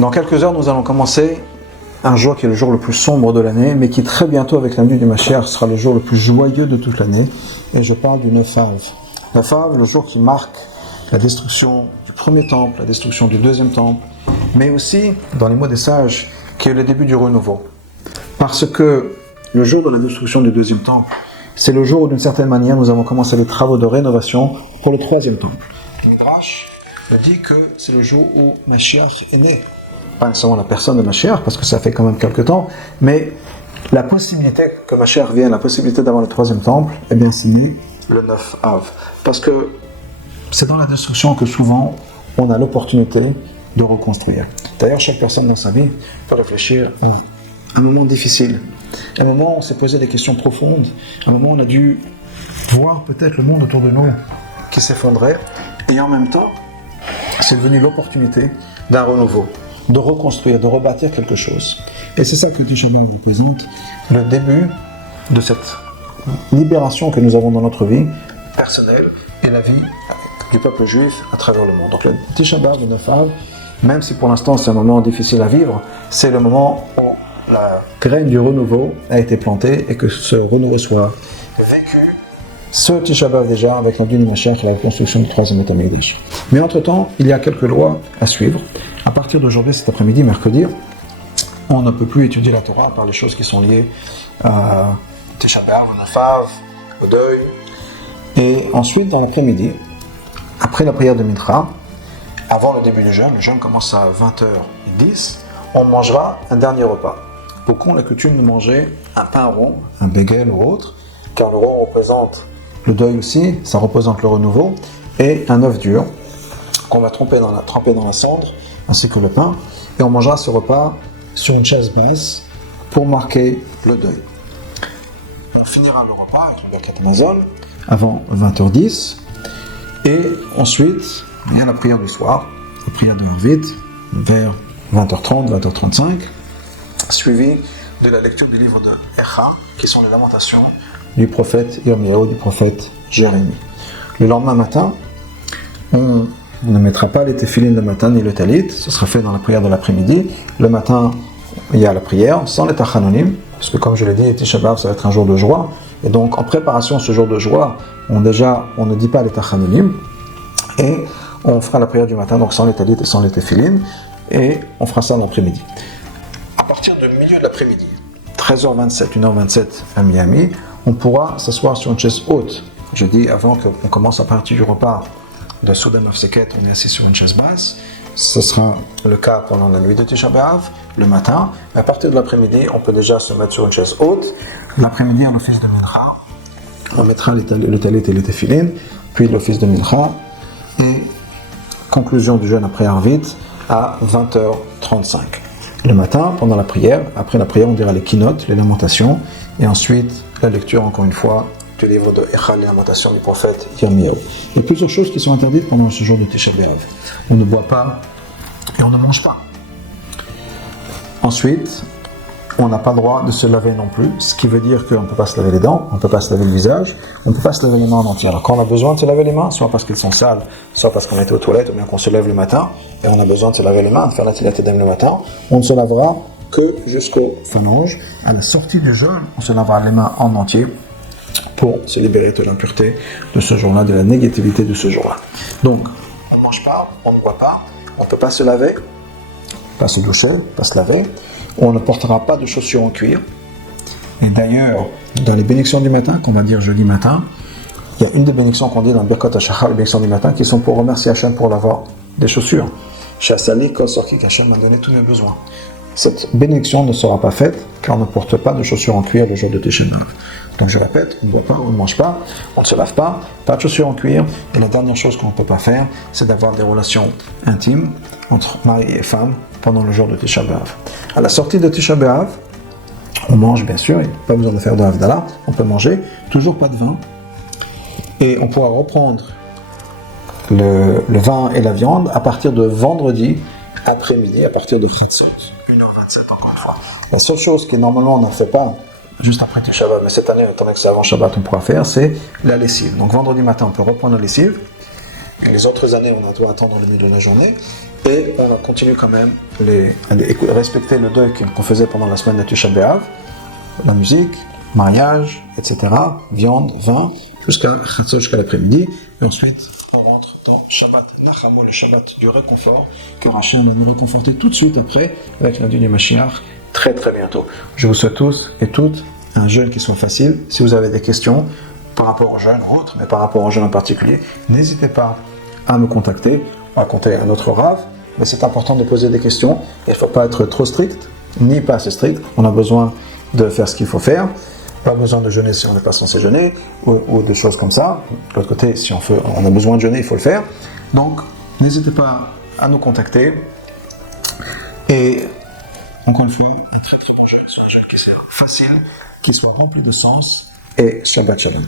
Dans quelques heures, nous allons commencer un jour qui est le jour le plus sombre de l'année, mais qui très bientôt, avec la venue du Mashiach, sera le jour le plus joyeux de toute l'année. Et je parle du 9 Av. 9 Av, le jour qui marque la destruction du premier temple, la destruction du deuxième temple, mais aussi, dans les mots des sages, qui est le début du renouveau. Parce que le jour de la destruction du deuxième temple, c'est le jour où, d'une certaine manière, nous avons commencé les travaux de rénovation pour le troisième temple. Le Midrash dit que c'est le jour où Mashiach est né. Pas nécessairement la personne de Mashiach, parce que ça fait quand même quelques temps, mais la possibilité que Mashiach vienne, la possibilité d'avoir le troisième temple, eh bien c'est né le 9 Av. Parce que c'est dans la destruction que souvent on a l'opportunité de reconstruire. D'ailleurs, chaque personne dans sa vie peut réfléchir à un moment difficile, un moment où on s'est posé des questions profondes, un moment où on a dû voir peut-être le monde autour de nous qui s'effondrait, et en même temps, c'est devenu l'opportunité d'un renouveau, de reconstruire, de rebâtir quelque chose. Et c'est ça que Tisha B'Av représente, le début de cette libération que nous avons dans notre vie personnelle et la vie du peuple juif à travers le monde. Donc le Tisha B'Av, le 9 Av, même si pour l'instant c'est un moment difficile à vivre, c'est le moment où la graine du renouveau a été plantée et que ce renouveau soit vécu. Ce Tisha B'Av déjà avec la venue du Mashiach et la construction du troisième Beth Amikdash. Mais entre-temps, il y a quelques lois à suivre. À partir d'aujourd'hui, cet après-midi, mercredi, on ne peut plus étudier la Torah par les choses qui sont liées à Tisha B'Av, au 9 Av, au deuil. Et ensuite, dans l'après-midi, après la prière de Mincha, avant le début du jeûne, le jeûne commence à 20h10, on mangera un dernier repas. Beaucoup ont la coutume de manger un pain rond, un bagel ou autre, car le rond représente le deuil aussi, ça représente le renouveau, et un œuf dur qu'on va tremper dans la cendre, ainsi que le pain, et on mangera ce repas sur une chaise basse pour marquer le deuil. On finira le repas avec le Birkat Hamazon avant 20h10, et ensuite, il y a la prière du soir, la prière de Harvit, vers 20h30, 20h35, suivie de la lecture du livre de Echa, qui sont les lamentations du prophète Yirmiyahu, du prophète Jérémie. Le lendemain matin, on ne mettra pas les téphilines le matin ni le talit, ce sera fait dans la prière de l'après-midi. Le matin, il y a la prière, sans les tachanonim, parce que comme je l'ai dit, Tisha B'Av, ça va être un jour de joie. Et donc, en préparation à ce jour de joie, on ne dit pas les tachanonim, et on fera la prière du matin, donc sans les talit et sans les téphilines, et on fera ça dans l'après-midi. À partir du milieu de l'après-midi, 13h27, 1h27 à Miami, on pourra s'asseoir sur une chaise haute. Je dis avant qu'on commence à partir du repas de Soudan of Seket, on est assis sur une chaise basse. Ce sera le cas pendant la nuit de Tisha B'Av, le matin. À partir de l'après-midi, on peut déjà se mettre sur une chaise haute. L'après-midi, en office de Mincha, on mettra le talit et les téphilines, puis l'office de Mincha, et conclusion du jeûne après Harvit à 20h35. Le matin, pendant la prière, après la prière, on dira les keynotes, les lamentations, et ensuite la lecture, encore une fois, du livre de Echa, les lamentations du prophète Yirmiyahu. Il y a plusieurs choses qui sont interdites pendant ce jour de Tisha B'Av. On ne boit pas et on ne mange pas. Ensuite, on n'a pas le droit de se laver non plus, ce qui veut dire qu'on ne peut pas se laver les dents, on ne peut pas se laver le visage, on ne peut pas se laver les mains en entier. Alors quand on a besoin de se laver les mains, soit parce qu'elles sont sales, soit parce qu'on était aux toilettes, ou bien qu'on se lève le matin, et on a besoin de se laver les mains, de faire la Tilat Yadayim le matin, on ne se lavera que jusqu'au phalange. À la sortie du jeûne, on se lavera les mains en entier pour se libérer de l'impureté de ce jour-là, de la négativité de ce jour-là. Donc, on ne mange pas, on ne boit pas, on ne peut pas se laver, pas se doucher, pas se laver, on ne portera pas de chaussures en cuir. Et d'ailleurs, dans les bénédictions du matin, qu'on va dire jeudi matin, il y a une des bénédictions qu'on dit dans Birkat HaShachar, les bénédictions du matin, qui sont pour remercier Hachem pour l'avoir des chaussures. Chassali, kol sorki, qu'Hachem m'a donné tous mes besoins. Cette bénédiction ne sera pas faite car on ne porte pas de chaussures en cuir le jour de Tisha B'Av. Donc je répète, on ne boit pas, on ne mange pas, on ne se lave pas de chaussures en cuir. Et la dernière chose qu'on ne peut pas faire, c'est d'avoir des relations intimes entre mari et femme pendant le jour de Tisha B'Av. À la sortie de Tisha B'Av, on mange bien sûr, il n'y a pas besoin de faire de Havdalah, on peut manger, toujours pas de vin. Et on pourra reprendre le vin et la viande à partir de vendredi après-midi, à partir de Chatzot, 1h27 encore une fois. La seule chose que normalement on ne fait pas juste après Tisha B'Av, mais cette année, étant donné que c'est avant Shabbat, on pourra faire, c'est la lessive. Donc vendredi matin, on peut reprendre la lessive, Les autres années, on doit attendre le milieu de la journée. Et on continue quand même à respecter le deuil qu'on faisait pendant la semaine de Tisha B'Av, la musique, mariage, etc., viande, vin, jusqu'à l'après-midi. Et ensuite, on rentre dans Shabbat Nachamo, le Shabbat du réconfort, que Rachel va nous réconforter tout de suite après, avec la du Mashiach, très très bientôt. Je vous souhaite tous et toutes un jeûne qui soit facile. Si vous avez des questions par rapport au jeûne ou autre, mais par rapport au jeûne en particulier, n'hésitez pas à me contacter, à contacter un autre Rav, mais c'est important de poser des questions. Il ne faut pas être trop strict, ni pas assez strict. On a besoin de faire ce qu'il faut faire. Pas besoin de jeûner si on n'est pas censé jeûner, ou de choses comme ça. De l'autre côté, si on a besoin de jeûner, il faut le faire. Donc, n'hésitez pas à nous contacter. Et encore une fois, un très très bon jeûne, soit un jeûne qui soit facile, qui soit rempli de sens, et Shabbat Shalom.